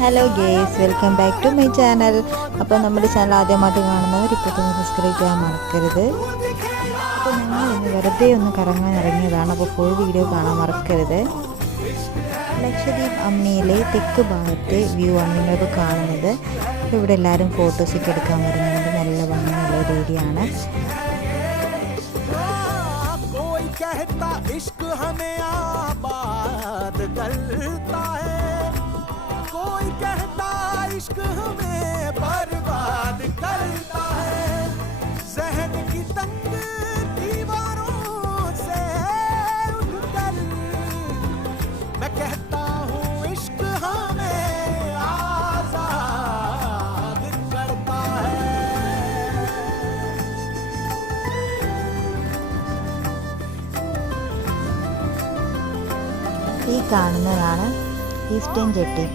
Hello guys, welcome back to my channel. അപ്പോൾ നമ്മുടെ ചാനൽ ആദ്യമായിട്ട് കാണുന്നവർ ഇപ്പോൾ തന്നെ സബ്സ്ക്രൈബ് ചെയ്യാൻ മറക്കരുത്. അപ്പോൾ ഞങ്ങൾ ഇന്ന് വെറുതെ ഒന്ന് കറങ്ങാൻ ഇറങ്ങിയതാണ്. അപ്പോൾ ഫുൾ വീഡിയോ കാണാൻ മറക്കരുത്. ലക്ഷദ്വീപ് അമ്മിയിലെ തെക്ക് ഭാഗത്തെ വ്യൂ ആണ് നിങ്ങൾക്ക് കാണുന്നത്. അപ്പോൾ ഇവിടെ എല്ലാവരും ഫോട്ടോസൊക്കെ എടുക്കാൻ വരുന്നുണ്ട്. നല്ല ഭംഗിയുള്ള ഒരു ഏരിയ ആണ്. कहता इश्क हमें आबाद करता है, कोई कहता इश्क हमें बर्बाद करता है। जहन की तंग दीवारों से उठकर मैं कहता हूँ इश्क हमें आजाद करता है। ഈ കാണുന്നതാണ് ഈസ്റ്റേൺ ജെട്ടി.